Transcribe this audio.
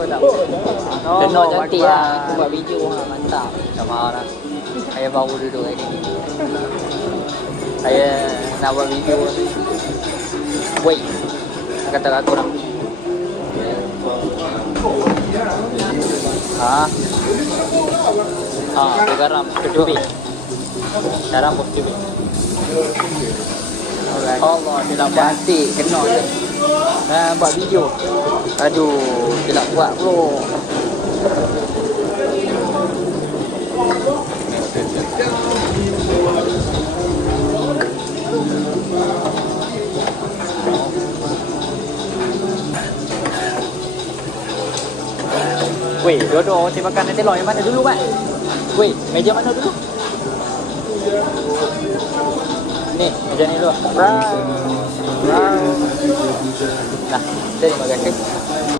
Kena cantik lah. Aku buat video lah. Mantap. Sama lah. Saya baru duduk hari ni. Saya nak buat video ni. Wait. Kata aku orang. Aku garam. Kecubi. Garam pun kecubi. Allah, dia nak cantik. Kena je. Buat video. Aduh, dia nak buat bro. Weh, dua-dua orang makan nanti telur yang mana dulu, Mat? Weh, meja mana dulu? Ni, meja ni dulu. Nah, jadi makan ke?